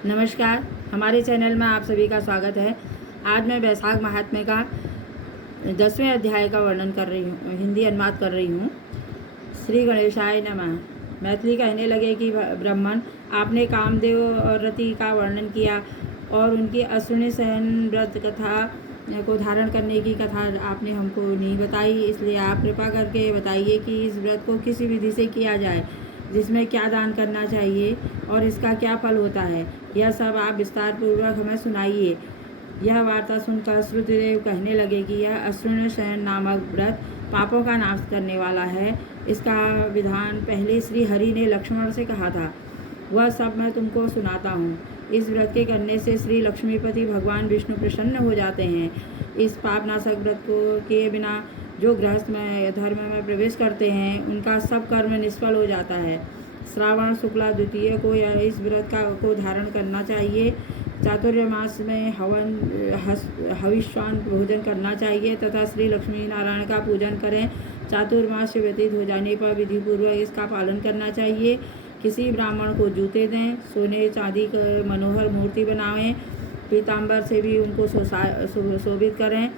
नमस्कार, हमारे चैनल में आप सभी का स्वागत है। आज मैं वैशाख महात्म्य का 10वें अध्याय का वर्णन कर रही हूँ, हिंदी अनुवाद कर रही हूँ। श्री गणेशाय नमः। मैथिली कहने लगे कि ब्राह्मण, आपने कामदेव और रति का वर्णन किया और उनकी अश्विनी सहन व्रत कथा को धारण करने की कथा आपने हमको नहीं बताई, इसलिए आप कृपा करके बताइए कि इस व्रत को किसी विधि से किया जाए, जिसमें क्या दान करना चाहिए और इसका क्या फल होता है। यह सब आप विस्तार पूर्वक हमें सुनाइए। यह वार्ता सुनकर श्रुतिदेव कहने लगे कि यह अश्विनी शयन नामक व्रत पापों का नाश करने वाला है। इसका विधान पहले श्री हरि ने लक्ष्मण से कहा था, वह सब मैं तुमको सुनाता हूँ। इस व्रत के करने से श्री लक्ष्मीपति भगवान विष्णु प्रसन्न हो जाते हैं। इस पापनाशक व्रत को किए बिना जो गृहस्थ में धर्म में प्रवेश करते हैं, उनका सब कर्म निष्फल हो जाता है। श्रावण शुक्ला द्वितीय को यह इस व्रत को धारण करना चाहिए। चातुर्मास में हविष्वान भोजन करना चाहिए तथा श्री लक्ष्मी नारायण का पूजन करें। चातुर्मास से व्यतीत हो जाने पर विधिपूर्वक इसका पालन करना चाहिए। किसी ब्राह्मण को जूते दें, सोने चांदी की मनोहर मूर्ति बनावें, पीताम्बर से भी उनको शोभित करें।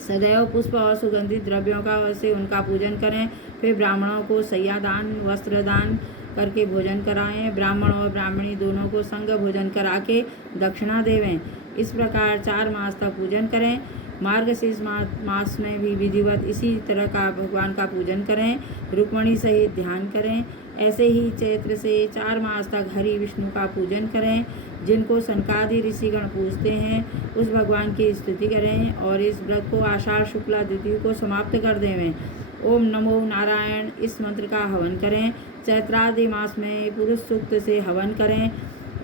सदैव पुष्प और सुगंधित द्रव्यों का से उनका पूजन करें। फिर ब्राह्मणों को सैयादान वस्त्र दान करके भोजन कराएं। ब्राह्मण और ब्राह्मणी दोनों को संग भोजन करा के दक्षिणा देवें। इस प्रकार 4 मास तक पूजन करें। मार्गशीर्ष मास में भी विधिवत इसी तरह का भगवान का पूजन करें, रुक्मणी सहित ध्यान करें। ऐसे ही चैत्र से 4 मास तक हरि विष्णु का पूजन करें। जिनको सनकादि ऋषिगण पूजते हैं, उस भगवान की स्तुति करें और इस व्रत को आषाढ़ शुक्ला द्वितीय को समाप्त कर देवें। ओम नमो नारायण इस मंत्र का हवन करें। चैत्रादि मास में पुरुष सूक्त से हवन करें।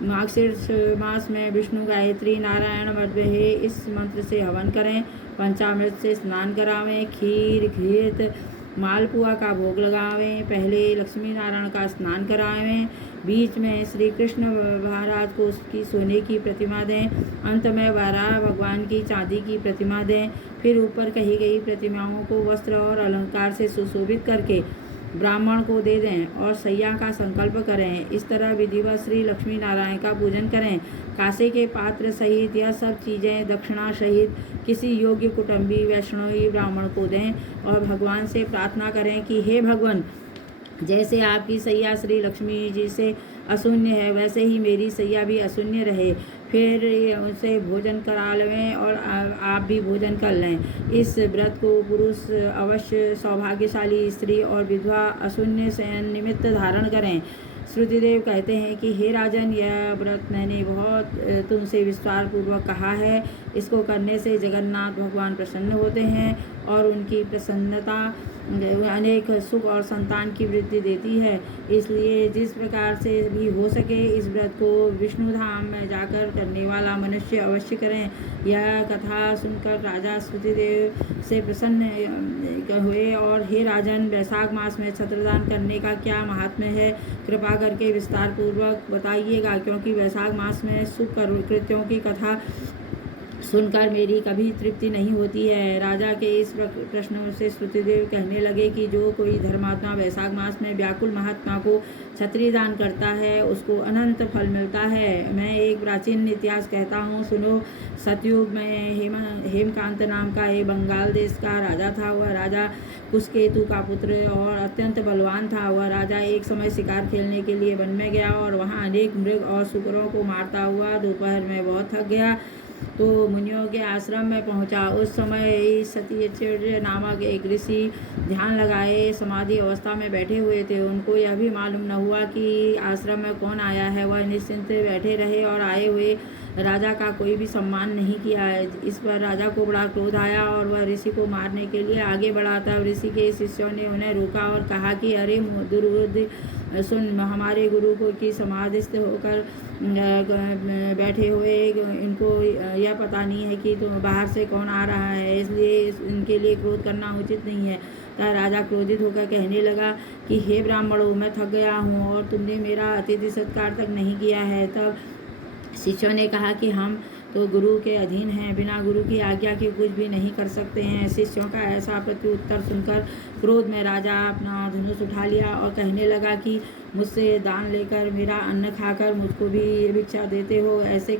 मार्गशीर्ष मास में विष्णु गायत्री नारायण मध्य इस मंत्र से हवन करें। पंचामृत से स्नान करावें। खीर घृत मालपुआ का भोग लगावें। पहले लक्ष्मी नारायण का स्नान करावें। बीच में श्री कृष्ण महाराज को उसकी सोने की प्रतिमा दें। अंत में वराह भगवान की चांदी की प्रतिमा दें। फिर ऊपर कही गई प्रतिमाओं को वस्त्र और अलंकार से सुशोभित करके ब्राह्मण को दे दें और सैया का संकल्प करें। इस तरह विधिवत श्री लक्ष्मी नारायण का पूजन करें। कासे के पात्र सहित यह सब चीज़ें दक्षिणा सहित किसी योग्य कुटुंबी वैष्णवी ब्राह्मण को दें और भगवान से प्रार्थना करें कि हे भगवान, जैसे आपकी सैया श्री लक्ष्मी जी से अशून्य है, वैसे ही मेरी सैया भी अशून्य रहे। फिर उनसे भोजन करा लें और आप भी भोजन कर लें। इस व्रत को पुरुष अवश्य सौभाग्यशाली स्त्री और विधवा अशून्य से निमित्त धारण करें। श्रुतिदेव कहते हैं कि हे राजन, यह व्रत मैंने बहुत तुमसे विस्तार पूर्वक कहा है। इसको करने से जगन्नाथ भगवान प्रसन्न होते हैं और उनकी प्रसन्नता अनेक सुख और संतान की वृद्धि देती है। इसलिए जिस प्रकार से भी हो सके इस व्रत को विष्णु धाम में जाकर करने वाला मनुष्य अवश्य करें। यह कथा सुनकर राजा श्रुतिदेव से प्रसन्न हुए और हे राजन, वैशाख मास में छत्रदान करने का क्या महात्म्य है, कृपा करके विस्तार पूर्वक बताइएगा, क्योंकि वैशाख मास में शुभ कृत्यों की कथा सुनकर मेरी कभी तृप्ति नहीं होती है। राजा के इस प्रश्न से श्रुतिदेव कहने लगे कि जो कोई धर्मात्मा वैशाख मास में व्याकुल महात्मा को छत्री दान करता है, उसको अनंत फल मिलता है। मैं एक प्राचीन इतिहास कहता हूँ, सुनो। सतयुग में हेमकांत नाम का एक बंगाल देश का राजा था। वह राजा कुशकेतु का पुत्र और अत्यंत बलवान था। वह राजा एक समय शिकार खेलने के लिए वन में गया और वहाँ अनेक मृग और सुकरों को मारता हुआ दोपहर में बहुत थक गया तो मुनियों के आश्रम में पहुंचा। उस समय सत्यचर्य नामक एक ऋषि ध्यान लगाए समाधि अवस्था में बैठे हुए थे। उनको यह भी मालूम न हुआ कि आश्रम में कौन आया है। वह निश्चिंत बैठे रहे और आए हुए राजा का कोई भी सम्मान नहीं किया। इस पर राजा को बड़ा क्रोध आया और वह ऋषि को मारने के लिए आगे बढ़ा। तब ऋषि के शिष्यों ने उन्हें रोका और कहा कि अरे दुर्बुद्धि, सुन, हमारे गुरु को की समाधिस्थ होकर बैठे हुए इनको यह पता नहीं है कि तुम बाहर से कौन आ रहा है, इसलिए इनके लिए क्रोध करना उचित नहीं है। तब राजा क्रोधित होकर कहने लगा कि हे ब्राह्मणों, मैं थक गया हूँ और तुमने मेरा अतिथि सत्कार तक नहीं किया है। तब शिष्यों ने कहा कि हम तो गुरु के अधीन हैं, बिना गुरु की आज्ञा के कुछ भी नहीं कर सकते हैं। शिष्यों का ऐसा प्रत्युत्तर सुनकर क्रोध में राजा अपना धनुष उठा लिया और कहने लगा कि मुझसे दान लेकर, मेरा अन्न खाकर मुझको भी भिक्षा देते हो, ऐसे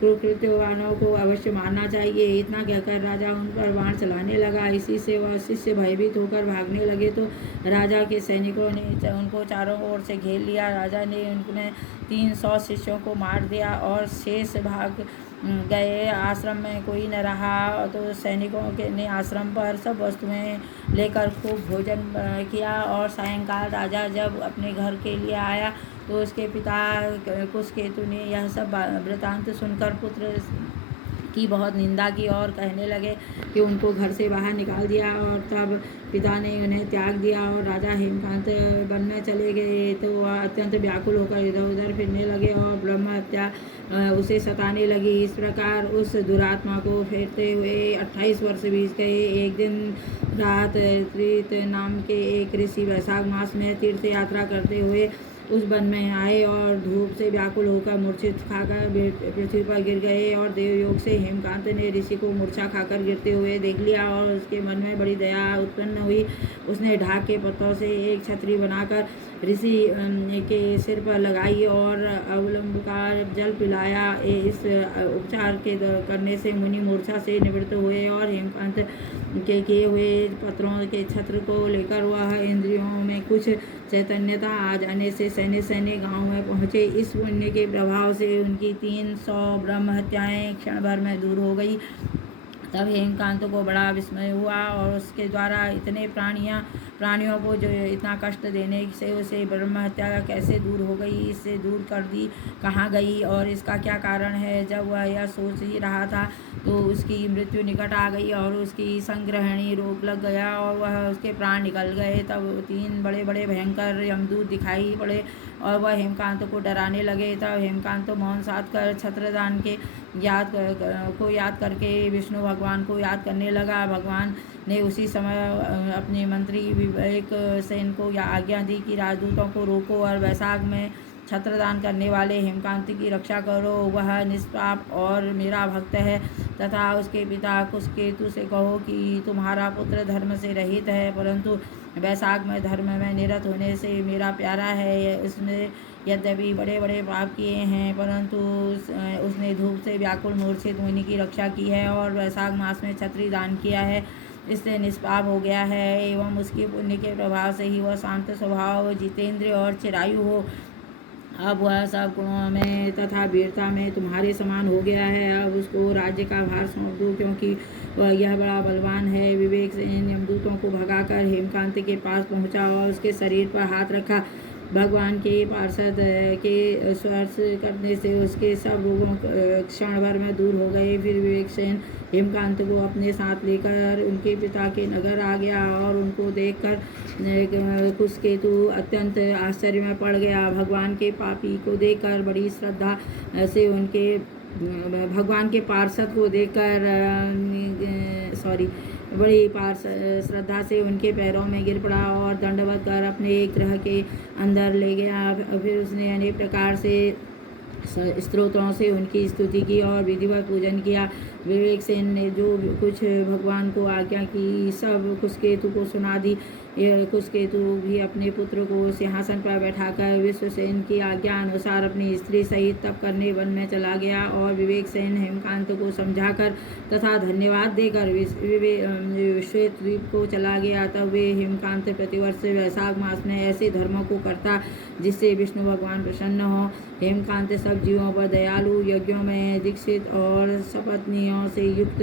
कुकृत्यवानों को अवश्य मारना चाहिए। इतना कहकर राजा उन पर बाण चलाने लगा। इसी से वह शिष्य भयभीत होकर भागने लगे तो राजा के सैनिकों ने उनको चारों ओर से घेर लिया। राजा ने उनमें 300 शिष्यों को मार दिया और शेष भाग गए। आश्रम में कोई न रहा तो सैनिकों ने आश्रम पर सब वस्तुएं लेकर खूब भोजन किया। और सायंकाल राजा जब अपने घर के लिए आया तो उसके पिता कुशकेतु ने यह सब वृतांत सुनकर पुत्र की बहुत निंदा की और कहने लगे कि उनको घर से बाहर निकाल दिया। और तब पिता ने उन्हें त्याग दिया और राजा हेमकांत वन में चले गए। तो वह अत्यंत व्याकुल होकर इधर उधर फिरने लगे और ब्रह्म हत्या उसे सताने लगी। इस प्रकार उस दुरात्मा को फेरते हुए 28 वर्ष बीत गए। एक दिन रात त्रित नाम के एक ऋषि वैशाख मास में तीर्थ यात्रा करते हुए उस वन में आए और धूप से व्याकुल होकर मूर्छित खाकर पृथ्वी पर गिर गए। और देवयोग से हेमकांत ने ऋषि को मूर्छा खाकर गिरते हुए देख लिया और उसके मन में बड़ी दया उत्पन्न हुई। उसने ढाक के पत्तों से एक छतरी बनाकर ऋषि के सिर पर लगाई और अवलंब का जल पिलाया। इस उपचार के करने से मुनि मूर्छा से निवृत्त हुए और हेमकांत के किए हुए पत्रों के छत्र को लेकर वह इंद्रियों में कुछ चैतन्यता आ जाने से सैन्य गांव में पहुँचे। इस पुण्य के प्रभाव से उनकी 300 ब्रह्म हत्याएँ क्षण भर में दूर हो गई। तब हेमकांत को बड़ा विस्मय हुआ और उसके द्वारा इतने प्राणियों को जो इतना कष्ट देने से उसे ब्रह्म हत्या कैसे दूर हो गई, इससे दूर कर दी कहाँ गई और इसका क्या कारण है। जब वह यह सोच ही रहा था तो उसकी मृत्यु निकट आ गई और उसकी संग्रहणी रोग लग गया और वह उसके प्राण निकल गए। तब 3 बड़े बड़े भयंकर यमदूत दिखाई पड़े और वह हेमकांत को डराने लगे। तब हेमकांत मौन साध कर छत्रदान के याद करके विष्णु भगवान को याद करने लगा। भगवान ने उसी समय अपने मंत्री विवेक सेन को आज्ञा दी कि राजदूतों को रोको और वैशाख में छत्रदान करने वाले हेमकांत की रक्षा करो। वह निष्पाप और मेरा भक्त है। तथा उसके पिता कुशकेतु से कहो कि तुम्हारा पुत्र धर्म से रहित है परंतु वैशाख में धर्म में निरत होने से मेरा प्यारा है। उसने यद्यपि बड़े बड़े पाप किए हैं परंतु उसने धूप से व्याकुल मूर्छित मुनि की रक्षा की है और वैशाख मास में छत्री दान किया है, इससे निष्पाप हो गया है। एवं उसके पुण्य के प्रभाव से ही वह शांत स्वभाव, जितेंद्र और चिरायु हो। अब वह सब गुणों में तथा वीरता में तुम्हारे समान हो गया है। अब उसको राज्य का भार सौंप दो क्योंकि वह यह बड़ा बलवान है। विवेक से इन यमदूतों को भगाकर हेमकांत के पास पहुंचा और उसके शरीर पर हाथ रखा। भगवान के पार्षद के स्पर्श करने से उसके सब रोगों क्षण भर में दूर हो गए। फिर विवेकसेन हेमकांत को अपने साथ लेकर उनके पिता के नगर आ गया और उनको देखकर कुशकेतु अत्यंत आश्चर्य में पड़ गया। भगवान के पापी को देखकर बड़ी श्रद्धा से भगवान के पार्षद को देखकर बड़ी श्रद्धा से उनके पैरों में गिर पड़ा और दंडवत कर अपने एक ग्रह के अंदर ले गया। फिर उसने अनेक प्रकार से स्तोत्रों से उनकी स्तुति की और विधिवत पूजन किया। विवेकसेन ने जो कुछ भगवान को आज्ञा की सब कुशकेतु को सुना दी। कुशकेतु भी अपने पुत्र को सिंहासन पर बैठाकर विश्वसेन की आज्ञा अनुसार अपनी स्त्री सहित तप करने वन में चला गया और विवेकसेन हेमकांत को समझाकर तथा धन्यवाद देकर श्वेत द्वीप को चला गया। तब वे हेमकांत प्रतिवर्ष वैशाख मास में ऐसे धर्मों को करता जिससे विष्णु भगवान प्रसन्न हो। हेमकांत सब जीवों पर दयालु, यज्ञों में दीक्षित और सपत्नियों से युक्त,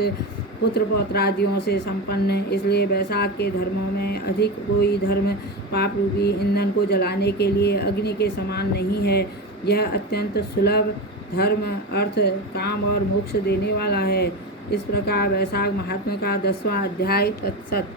पुत्र पौत्रादियों से संपन्न। इसलिए वैशाख के धर्मों में अधिक कोई धर्म पाप रूपी ईंधन को जलाने के लिए अग्नि के समान नहीं है। यह अत्यंत सुलभ धर्म अर्थ, काम और मोक्ष देने वाला है। इस प्रकार वैशाख महात्म्य का 10वां अध्याय तत्सत।